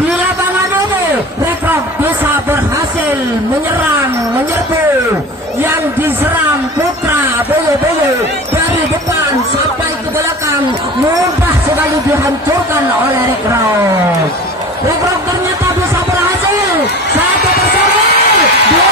di lapangan ini Rekrok bisa berhasil menyerbu yang diserang Putra Boyo-Boyo dari depan sampai ke belakang, mudah sekali dihancurkan oleh Rekrok. Rekrok ternyata bisa berhasil. Satu personil, dua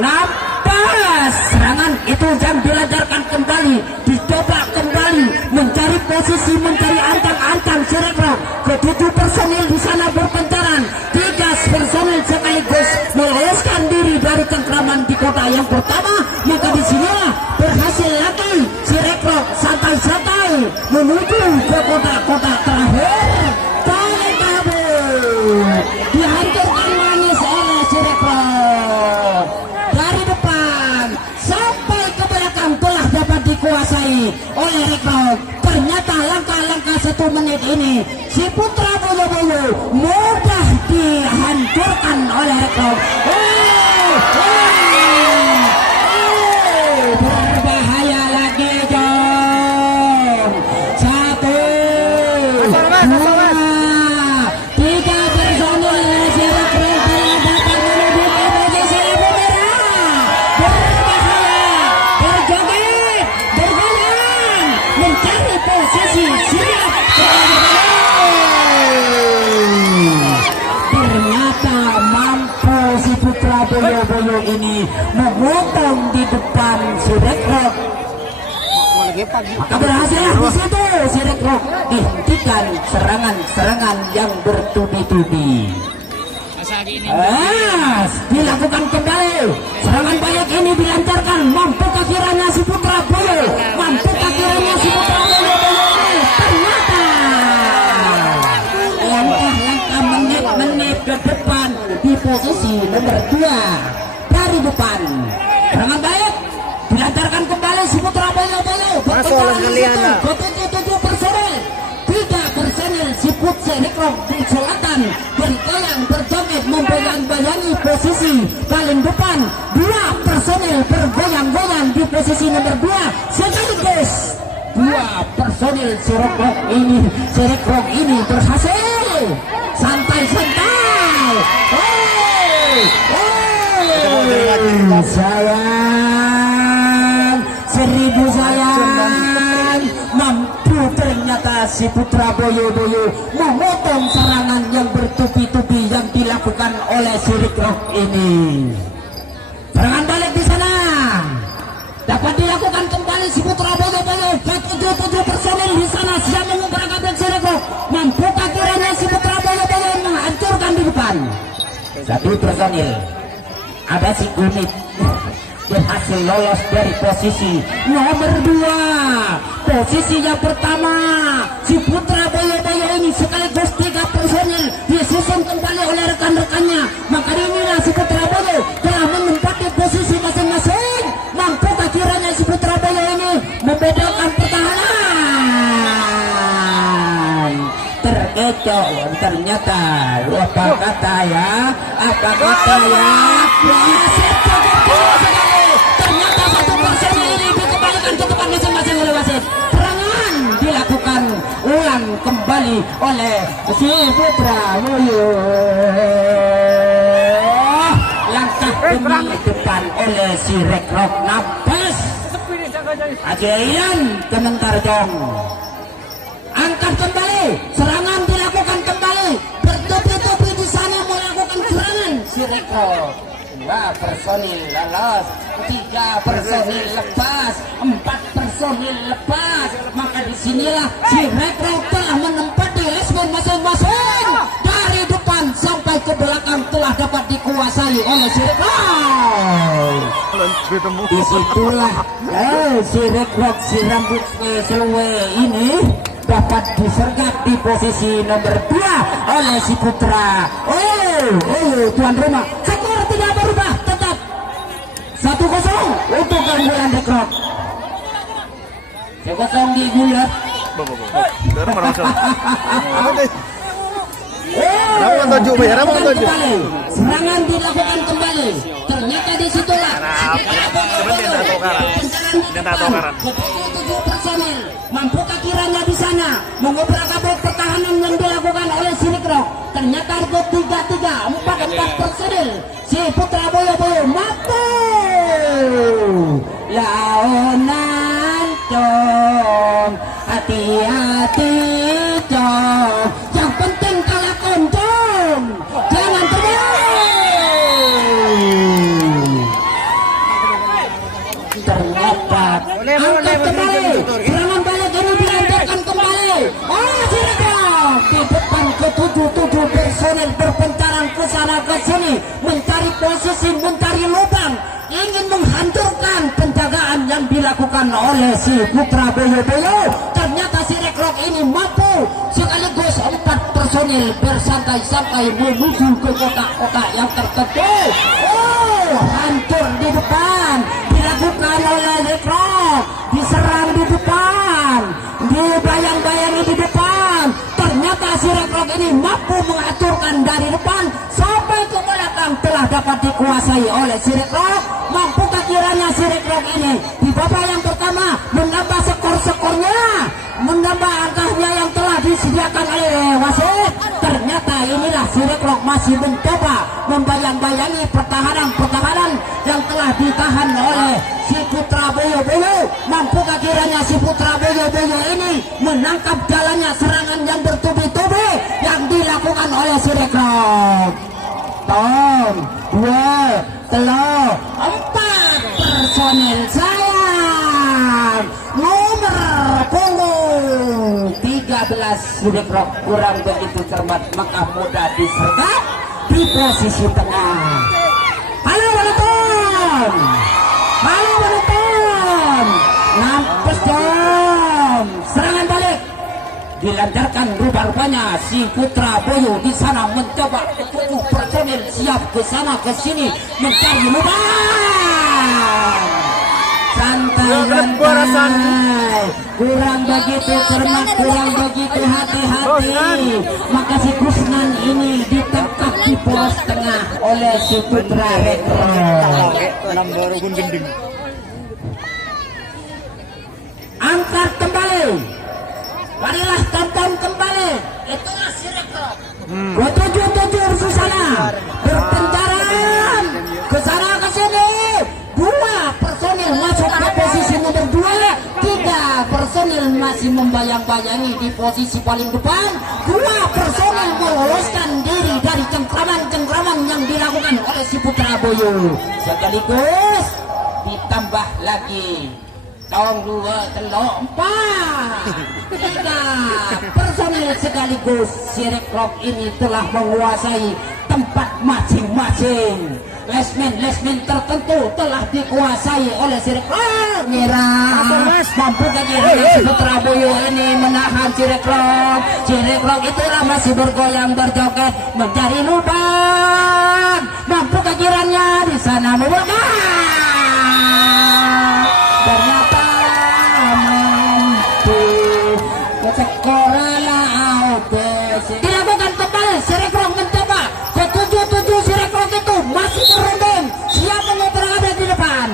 nampak serangan itu yang dilancarkan kembali, dicoba kembali mencari posisi, mencari antang-antang si Rekrok. Ketujuh personil di sana berpencaran, 3 personil sekaligus meloloskan diri dari cengkraman di kota yang pertama. Maka di sinilah berhasil lagi si Rekrok santai-santai menuju ke kota-kota terakhir. Dihancurkan manis oleh si Rekrok. Dari depan sampai ke belakang telah dapat dikuasai oleh Rekrok. Ternyata langkah-langkah 1 menit ini si Putra Boyo-Boyo mudah dihancurkan oleh Rekrok. Berbahaya lagi Jom. 1, 2, 3 personil si Rekrok telah dapat menuju ke posisi lampu merah. Berbahaya, berjoget, bergoyang, mencari posisi siap. Ternyata mampu si Putra Boyo-Boyo ini memotong di depan si Rekrok. Maka berhasil di situ si Rekrok dihentikan serangan-serangan yang bertubi-tubi. Dilakukan kembali serangan balik ini dilancarkan. Mampukah kiranya si Putra Boyo? Mampukah kiranya si Putra Boyo-Boyo ini? Ternyata langkah-langkah menit-menit ke depan di posisi nomor 2 dari depan. Serangan balik dilancarkan kembali si Putra Boyo-Boyo. Ketujuh personil, 3 personil si Putra Rekrok di selatan bergoyang berjoget membayang-bayangi posisi paling depan. 2 personil bergoyang-goyang di posisi nomor 2 sekaligus 2 personil si Rekrok ini berhasil santai-santai. Sayang, 1000 sayang, mampu ternyata si Putra Boyo-Boyo memotong serangan yang bertubi-tubi yang dilakukan oleh si Rekrok ini. Serangan balik di sana dapat dilakukan kembali si Putra Boyo-Boyo. 7 personil di sana siap memperagakan si Rekrok. Mampukah kiranya si Putra Boyo-Boyo menghancurkan di depan? 1 personil, ada si Gunit berhasil lolos dari posisi nomor 2. Posisi yang pertama si Putra Boyo-Boyo ini sekaligus 3 personil disusun kembali oleh rekan-rekannya. Maka inilah si Putra Boyo telah menempati posisi masing-masing. Mampukah kiranya si Putra Boyo ini membedakan pertahanan? Terkecoh ternyata. Apa kata ya? Wasit sekali. Ternyata 1 personil ini dikembalikan ke depan masing-masing oleh wasit. Serangan dilakukan ulang kembali oleh si Putra Boyo. Langkah demi depan oleh si Rekrok. Nafas Ajayan komentar Jong. Angkat kembali, serangan dilakukan kembali, bertubi-tubi di sana melakukan serangan si Rekrok. 2 personil lolos, 3 personil lepas, 4 personil lepas. Maka disinilah si Rekrok telah menempati lesben masing-masing. Dari depan sampai ke belakang telah dapat dikuasai oleh si Rekrok. Disitulah si Rekrok, si rambut selwe ini dapat disergap di posisi nomor 2 oleh si Putra. Tuan rumah, skor tidak berubah, tetap 1-0 untuk keunggulan Rekrok. 1-0 di Gulat. Serangan dilakukan kembali. ternyata disitulah personil mampukah kiranya di sana mengobrak-abrik pertahanan yang dilakukan oleh Sirikrok. Ternyata itu 3-3 4 personil si Putra Boyo-Boyo mampu laonan dong, hati-hati dong, yang penting kalah koncong jangan ternyata angkat kembali serangan balik ini dilanjutkan kembali oleh Sirikrok di depan ke-7 personil berpencaran ke sana ke sini mencari posisi, mencari lubang, ingin menghancurkan penjagaan yang dilakukan oleh si Putra Boyo-Boyo. Ternyata Sirikrok ini mampu sekaligus 4 personil bersantai-santai menuju ke kotak-kotak yang tertentu. Oh, hancur di depan dilakukan oleh Sirikrok, diserang di depan, dibayang-bayangi di depan. Ternyata Sirikrok ini mampu menghancurkan dari depan sampai ke belakang, telah dapat dikuasai oleh Sirikrok. Mampukah kiranya Sirikrok ini di babak yang pertama menambah skor-skornya, menambah angkanya yang telah disediakan oleh wasit? Ternyata inilah Sirikrok masih mencoba membayang-bayangi pertahanan yang telah ditahan oleh si Putra Boyo-Boyo. Mampukah kiranya si Putra Boyo-Boyo ini menangkap jalannya serangan yang bertubi-tubi yang dilakukan oleh Sirikrok? Tom 2 telur 4 personil sayang nomor punggung 13 Sirikrok kurang begitu cermat, maka mudah disergap di posisi tengah. Halo penonton, halo penonton, nampes dong, serangan balik dilancarkan. Rupa-rupanya si Putra Boyo di sana mencoba 7 personil siap ke sana ke sini mencari lubang. Santai, kurang begitu cermat, kurang begitu hati-hati, maka si Kusnan ini ditangkap di poros tengah oleh si Putra Retro. Angkat kembali, marilah tonton kembali, itulah Sirikrok. 7 Susana berpencaran ke sana ke sini. 2 personil masuk ke posisi nomor 2, 3 personil masih membayang-bayangi di posisi paling depan. 2 personil meloloskan diri dari cengkraman-cengkraman yang dilakukan oleh si Putra Boyo. Sekaligus ditambah lagi tahun 2 telur 4 3 personil sekaligus. Sirikrok ini telah menguasai tempat masing-masing. Lesmen tertentu telah dikuasai oleh Sirikrok. Nyerah, mampu lagi si Putra Boyo ini menahan Sirikrok. Sirikrok itulah masih bergoyang berjoget mencari lubang. Mampu kiranya di sana membuka. Ternyata mampu sekolah out. Dilakukan kembali. Sirikrok mencoba ke-7 Sirikrok itu masih merunding, siap mengoper di depan.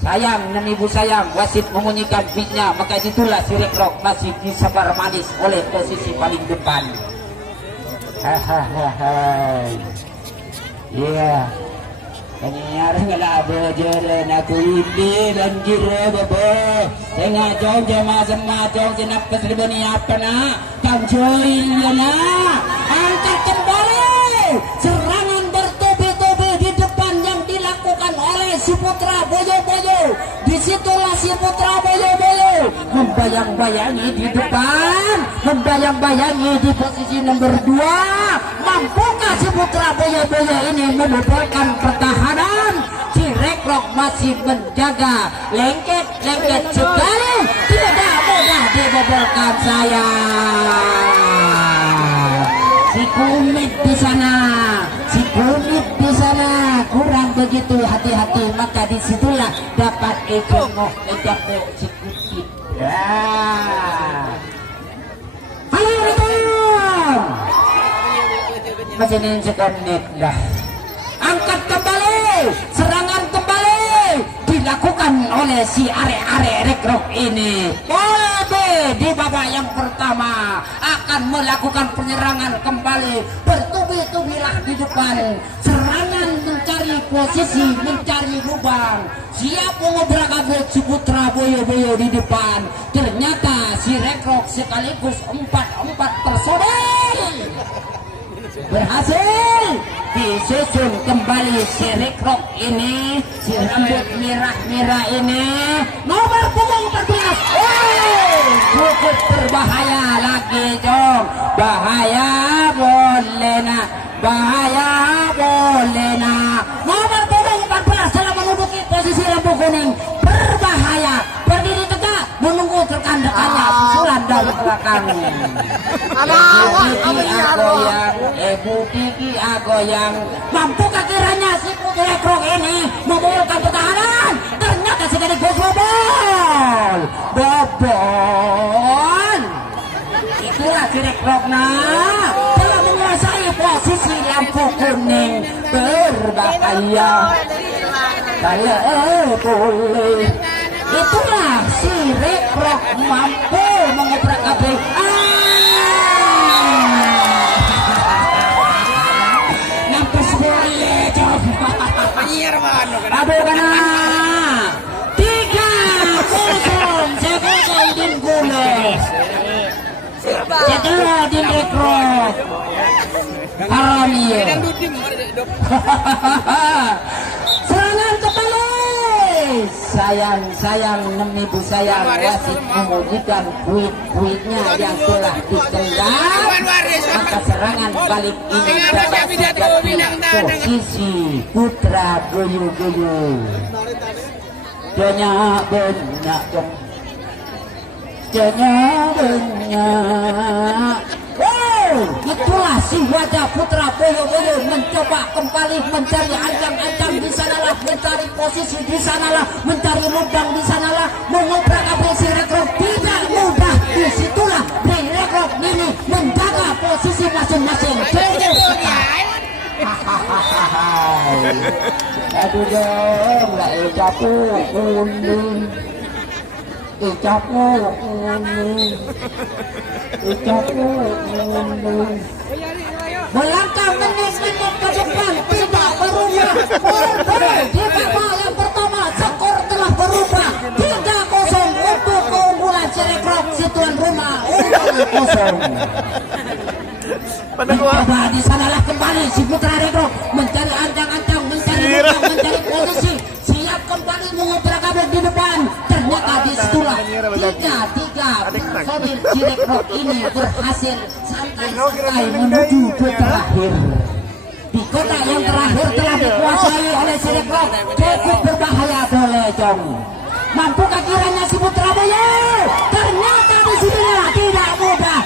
Sayang dan ibu sayang, wasit membunyikan beatnya, maka itulah Sirikrok masih disabar manis oleh posisi paling depan. Hahaha. Iya. Kanyar ngala bojolen aku ini banjir babo. Tengah jauh jama sama jauh jenap kesribani apa nak? Kancoy na. Angkat kembali. Serangan bertubi-tubi di depan yang dilakukan oleh si Putra Boyo-Boyo. Disitulah si Putra Boyo-Boyo membayang-bayangi di depan, membayang-bayangi di posisi nomor 2. Mampukah si Putra Boyo-Boyo ini membeberkan pertahanan? Sirikrok masih menjaga lengket sekali, tidak mudah dibeberkan saya. Si Kumit di sana, si Kumit di sana kurang begitu hati-hati, maka disitulah dapat ekonomi si Kumit. Halo teman, masih ini connect dah. Angkat kembali oleh si arek-arek rekrok ini. Pola B di babak yang pertama akan melakukan penyerangan kembali, bertubi-tubilah di depan, serangan mencari posisi, mencari lubang. Siap mengobrak-abrik si Putra Boyo-Boyo di depan. Ternyata si rekrok sekaligus 4-4 personel berhasil disusun kembali si rekrok ini, si rambut merah-merah ini, nomor punggung 14. Cukup berbahaya lagi Jong, bahaya boleh nak, bahaya boleh nak. Nomor punggung 14 telah menduduki posisi lampu kuning, berbahaya, berdiri tegak menunggu rekan-rekannya susulan dari belakang. Ibu Tiki Agoyang, mampukah kiranya si Putri Rekrok ini memulihkan pertahanan? Ternyata sekaligus bobol. Itulah si Rekrok telah menguasai posisi lampu kuning, berbahaya. Kalau boleh, itulah si Rekrok mampu mengobrak-abrik. Aduh kena 3-0 sebagai Din Gules. Kedua Din Rekrok Haramia. Serangan kembali. Sayang ibu sayang wasit memujikan kuit-kuitnya yang telah ditendang. Maka serangan balik ini dapat posisi Putra Boyo-Boyo. Banyak dong. Itulah si wajah Putra Boyo-Boyo mencoba kembali mencari ancang-ancang di sanalah, mencari posisi di sanalah, mencari lubang di sanalah, mengobrak-abrik si Rekrok. Tidak mudah, disitulah si Rekrok ini menjaga posisi masing-masing. Aduh dong, lah capu kuning. Melangkah menit-menit ke depan, sudah berubah. Di babak yang pertama skor telah berubah 3-0 untuk keunggulan si Rekrok, si tuan rumah 0-0. Coba di sanalah kembali si Putra Rekrok mencari ancang-ancang, mencari lubang, mencari posisi, siap kembali mengobrak-abrik di depan. Ternyata disitulah 3-3 personil si Rekrok ini berhasil santai menuju ke terakhir. Di kota yang terakhir telah dikuasai oleh si Rekrok. Cukup berbahaya boleh Jong. Mampukah kiranya si Putra Boyo? Ternyata di sinilah tidak mudah.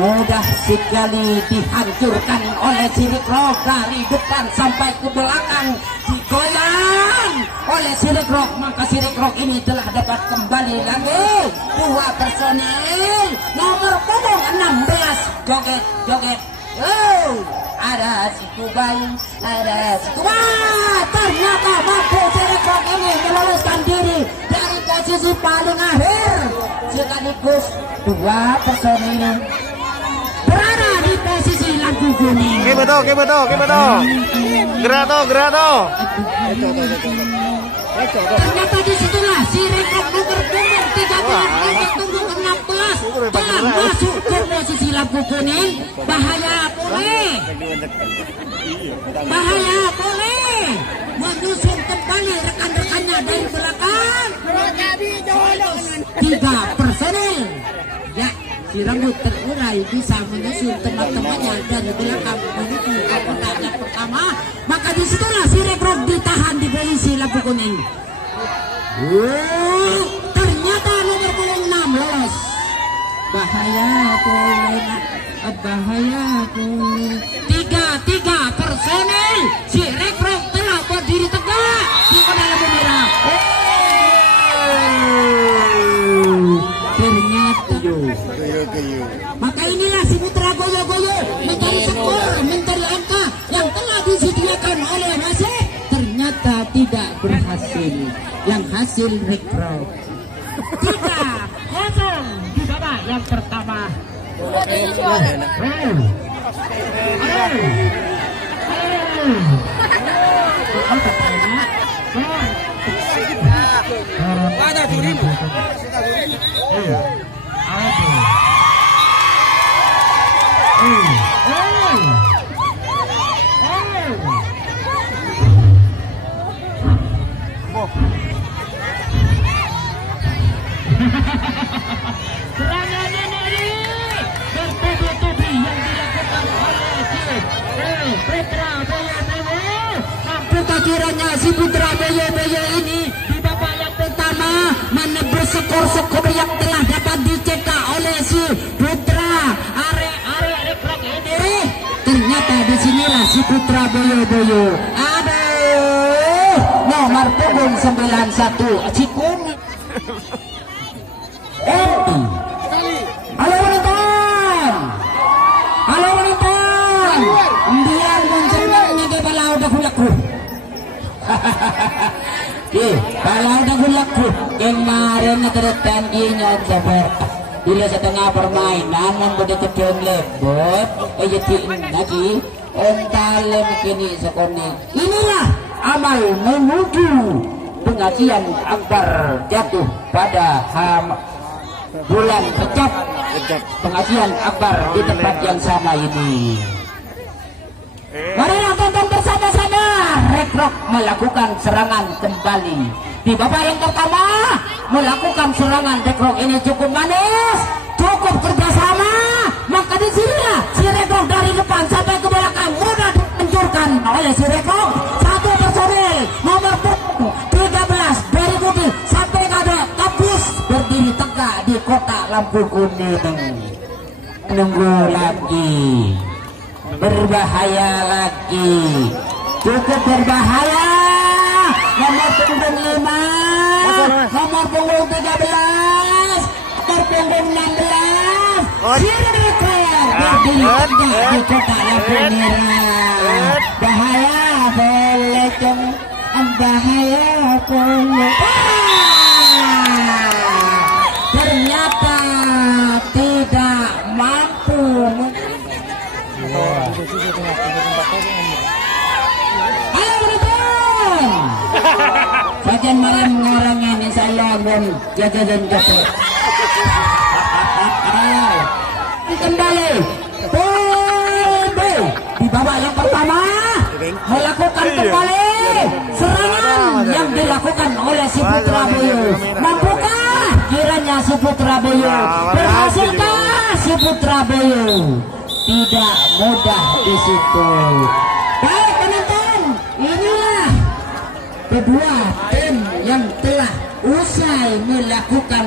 Mudah sekali dihancurkan oleh si Rekrok dari depan sampai ke belakang, digoyang oleh si Rekrok. Maka si Rekrok ini telah dapat kembali lagi. 2 personel nomor punggung 16 joget. Ada si Kubai, ternyata mampu si Rekrok ini meloloskan diri dari posisi paling akhir. Sekaligus 2 personel berada di posisi lampu kuning. Oke betul. Gerato. Ternyata disitulah si Rekrok nomor punggung 16 telah masuk ke posisi lampu kuning. Bahaya boleh menyusun kembali rekan-rekannya dari belakang. 3 personel. Ya, si rambut terurai bisa menyusun teman-temannya dari belakang menuju ke kotak yang pertama. Maka disitulah si Rekrok ditahan di posisi lampu kuning. Ternyata nomor punggung 6 lolos. Bahaya boleh. 3 personel si Rekrok telah berdiri tegak di kotak lampu merah. Ternyata maka inilah si Putra Boyo-Boyo mencari skor, mencari angka yang telah disediakan oleh wasit. Ternyata tidak berhasil. Yang yang hasil recross 3-0 di babak yang pertama. Serangan ini bertubi-tubi yang dilakukan oleh Putra Boyo-Boyo. Apakah kiranya si Putra Boyo-Boyo ini di babak yang pertama menebus skor-skor yang telah dapat dicetak oleh si Putra Arek Rekrok ini? Ternyata disinilah si Putra Boyo-Boyo. Aduh, nomor punggung 91 Cikun. Halo penonton, halo penonton, biar mencermanya ke balau dahulaku. Balau dahulaku kemarin ngeteretan inya coba. Bila setengah permainan membuat kedong lebot, ayatiin lagi, ontalem kini sekoni. Inilah amal menuju pengajian akbar jatuh pada bulan Rejab, pengajian akbar di tempat yang sama ini. Mari tonton bersama-sama. Rekrok melakukan serangan kembali di babak yang pertama. Melakukan serangan Rekrok ini cukup manis, cukup kerjasama. Maka di sinilah si Rekrok dari depan sampai ke belakang mudah dihancurkan oleh si Rekrok. Satu personil nomor 13 dari Putih sampai ada Kapus berdiri tegak di kotak lampu kuning. Nunggu lagi, berbahaya lagi, cukup berbahaya. Nomor punggung 5, nomor punggung 13, nomor punggung 16. Siriko berdiri tegak di kotak lampu merah. Bahaya boleh dong, bahaya boleh. Ternyata tidak mampu. Halo penonton, sajian malam ngorangnya nih saya dan jajan jatuh. Kembali Bobo di babak yang pertama melakukan kembali serangan yang dilakukan oleh si Putra Boyo. Mampukah kiranya si Putra Boyo? Berhasilkah si Putra Boyo? Tidak mudah di situ. Baik penonton, inilah kedua tim yang telah usai melakukan